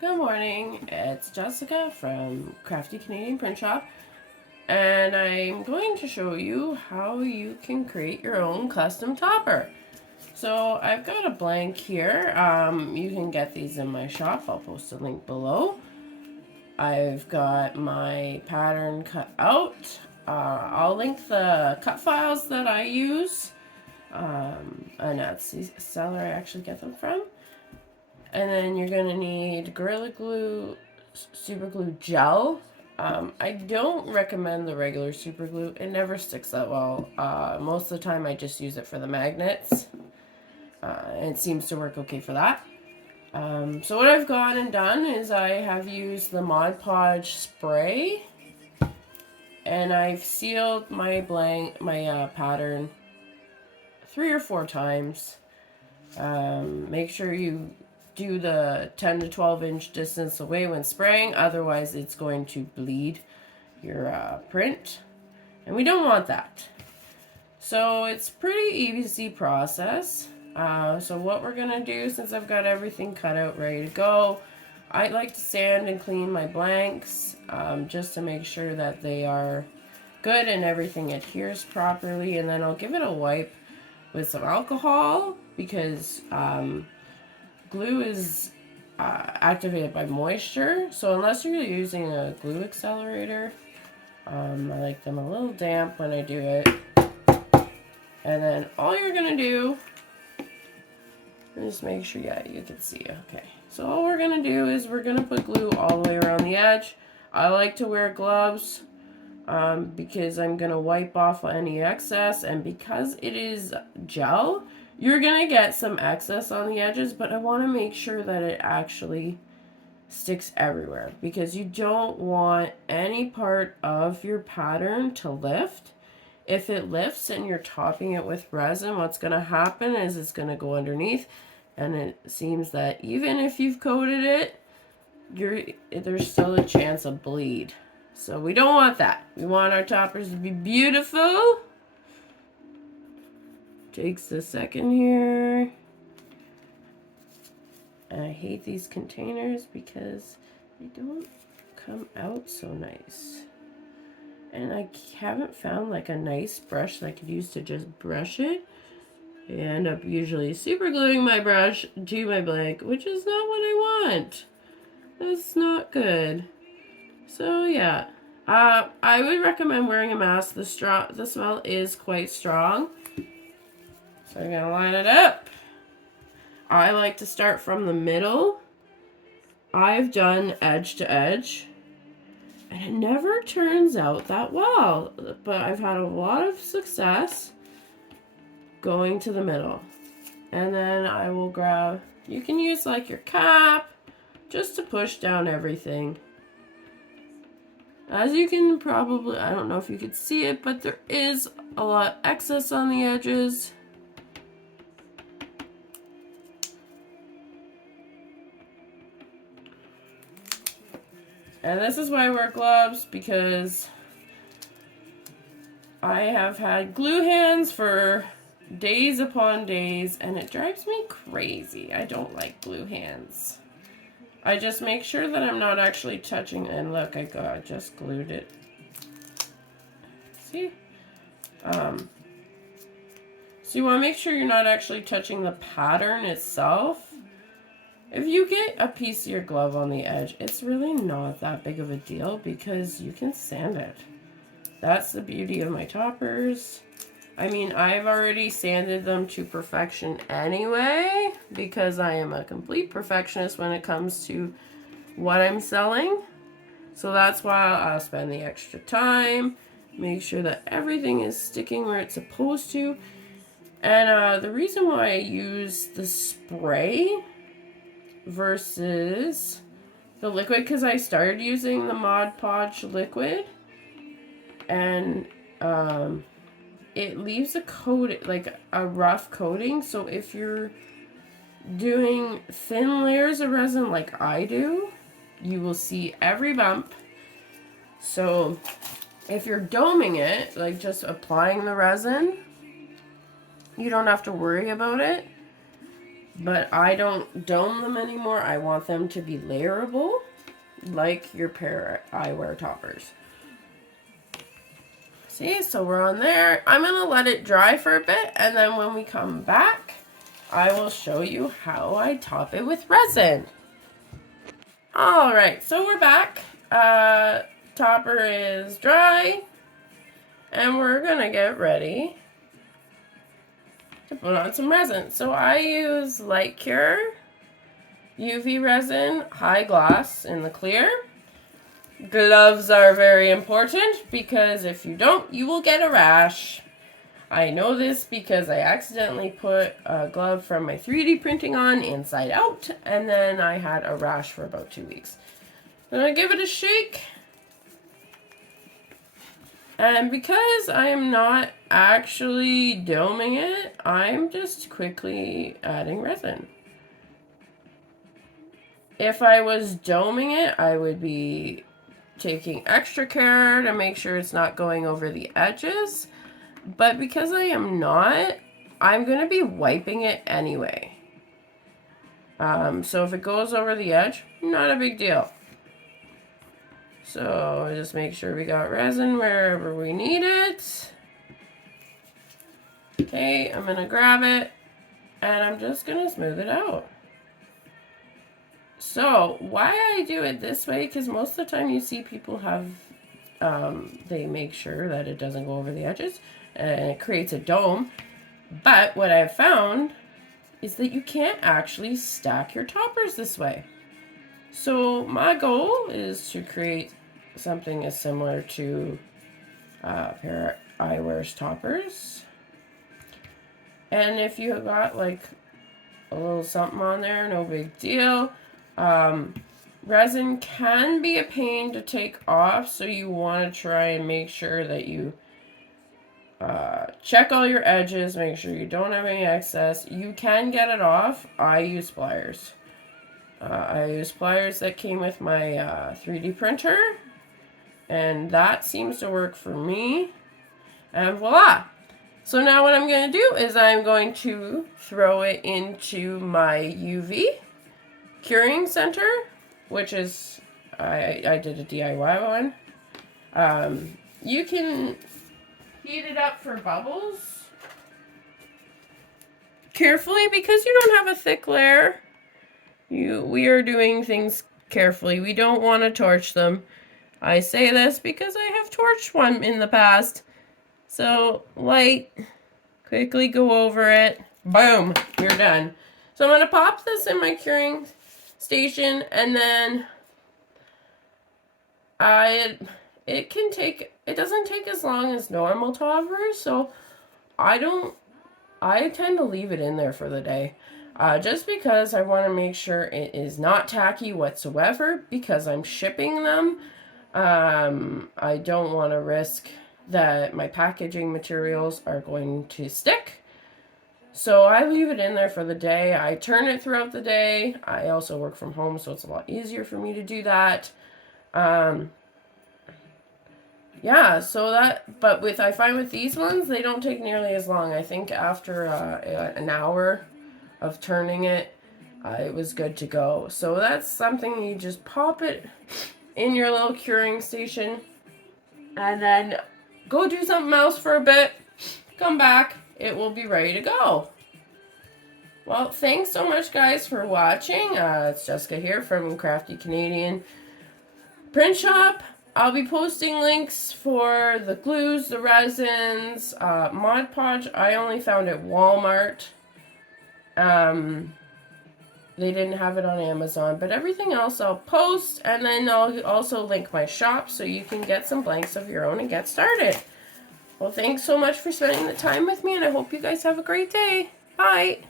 Good morning, it's Jessica from Crafty Canadian Print Shop, and I'm going to show you how you can create your own custom topper. So I've got a blank here. You can get these in my shop. I'll post a link below. I've got my pattern cut out. I'll link the cut files that I use. An Etsy seller I actually get them from. And then you're going to need Gorilla Glue, Super Glue Gel. I don't recommend the regular super glue. It never sticks that well. Most of the time I just use it for the magnets. And it seems to work okay for that. So what I've gone and done is I have used the Mod Podge spray. And I've sealed my pattern 3 or 4 times. Make sure you do the 10 to 12 inch distance away when spraying, otherwise it's going to bleed your print, and we don't want that. So it's pretty easy process. So what we're gonna do, since I've got everything cut out ready to go, I like to sand and clean my blanks just to make sure that they are good and everything adheres properly, and then I'll give it a wipe with some alcohol because glue is activated by moisture, so unless you're using a glue accelerator, I like them a little damp when I do it. And then all you're gonna do is just make sure, yeah, you can see. Okay, so all we're gonna do is we're gonna put glue all the way around the edge. I like to wear gloves because I'm gonna wipe off any excess, and because it is gel, you're gonna get some excess on the edges, but I want to make sure that it actually sticks everywhere, because you don't want any part of your pattern to lift. If it lifts and you're topping it with resin, what's gonna happen is it's gonna go underneath, and it seems that even if you've coated it, there's still a chance of bleed. So we don't want that. We want our toppers to be beautiful. Takes a second here. And I hate these containers because they don't come out so nice. And I haven't found like a nice brush that I could use to just brush it. I end up usually super gluing my brush to my blank, which is not what I want. That's not good. So yeah, I would recommend wearing a mask. The smell is quite strong. So I'm gonna line it up. I like to start from the middle. I've done edge to edge, and it never turns out that well, but I've had a lot of success going to the middle. And then I will grab, you can use like your cap just to push down everything. As you can probably, I don't know if you could see it, but there is a lot excess on the edges. And this is why I wear gloves, because I have had glue hands for days upon days, and it drives me crazy. I don't like glue hands. I just make sure that I'm not actually touching, and look, I just glued it. See? So you want to make sure you're not actually touching the pattern itself. If you get a piece of your glove on the edge, it's really not that big of a deal because you can sand it. That's the beauty of my toppers. I mean, I've already sanded them to perfection anyway because I am a complete perfectionist when it comes to what I'm selling. So that's why I'll spend the extra time, make sure that everything is sticking where it's supposed to. And the reason why I use the spray versus the liquid, because I started using the Mod Podge liquid, and it leaves a coat, like a rough coating. So if you're doing thin layers of resin like I do, you will see every bump. So if you're doming it, like just applying the resin, you don't have to worry about it. but I don't dome them anymore. I want them to be layerable, like your pair of eyewear toppers. See, so we're on there. I'm going to let it dry for a bit, and then when we come back, I will show you how I top it with resin. All right, so we're back. Topper is dry, and we're going to get ready to put on some resin. So I use Light Cure UV resin, high gloss in the clear. Gloves are very important because if you don't, you will get a rash. I know this because I accidentally put a glove from my 3D printing on inside out, and then I had a rash for about 2 weeks. Then I give it a shake. And because I am not actually doming it, I'm just quickly adding resin. If I was doming it, I would be taking extra care to make sure it's not going over the edges. But because I am not, I'm going to be wiping it anyway. So if it goes over the edge, not a big deal. So just make sure we got resin wherever we need it. Okay, I'm going to grab it and I'm just going to smooth it out. So why I do it this way, because most of the time you see people have, they make sure that it doesn't go over the edges and it creates a dome. But what I've found is that you can't actually stack your toppers this way. So my goal is to create something as similar to a pair of Eyewear's toppers. And if you got like a little something on there, no big deal. Resin can be a pain to take off, so you want to try and make sure that you check all your edges, make sure you don't have any excess. You can get it off. I use pliers. I use pliers that came with my 3D printer, and that seems to work for me. And voila! So now what I'm going to do is I'm going to throw it into my UV curing center, which is, I did a DIY one. You can heat it up for bubbles carefully because you don't have a thick layer. We are doing things carefully. We don't want to torch them. I say this because I have torched one in the past. So light, quickly go over it. Boom, you're done. So I'm going to pop this in my curing station, and then it doesn't take as long as normal toppers, so I tend to leave it in there for the day. Just because I want to make sure it is not tacky whatsoever, because I'm shipping them. I don't want to risk that my packaging materials are going to stick. So I leave it in there for the day. I turn it throughout the day. I also work from home, so it's a lot easier for me to do that. Yeah, so I find with these ones, they don't take nearly as long. I think after an hour of turning it, it was good to go. So that's something you just pop it in your little curing station and then go do something else for a bit, come back, it will be ready to go. Well, thanks so much guys for watching. It's Jessica here from Crafty Canadian Print Shop. I'll be posting links for the glues, the resins, Mod Podge. I only found at Walmart. They didn't have it on Amazon, but everything else I'll post, and then I'll also link my shop so you can get some blanks of your own and get started. Well, thanks so much for spending the time with me, and I hope you guys have a great day. Bye!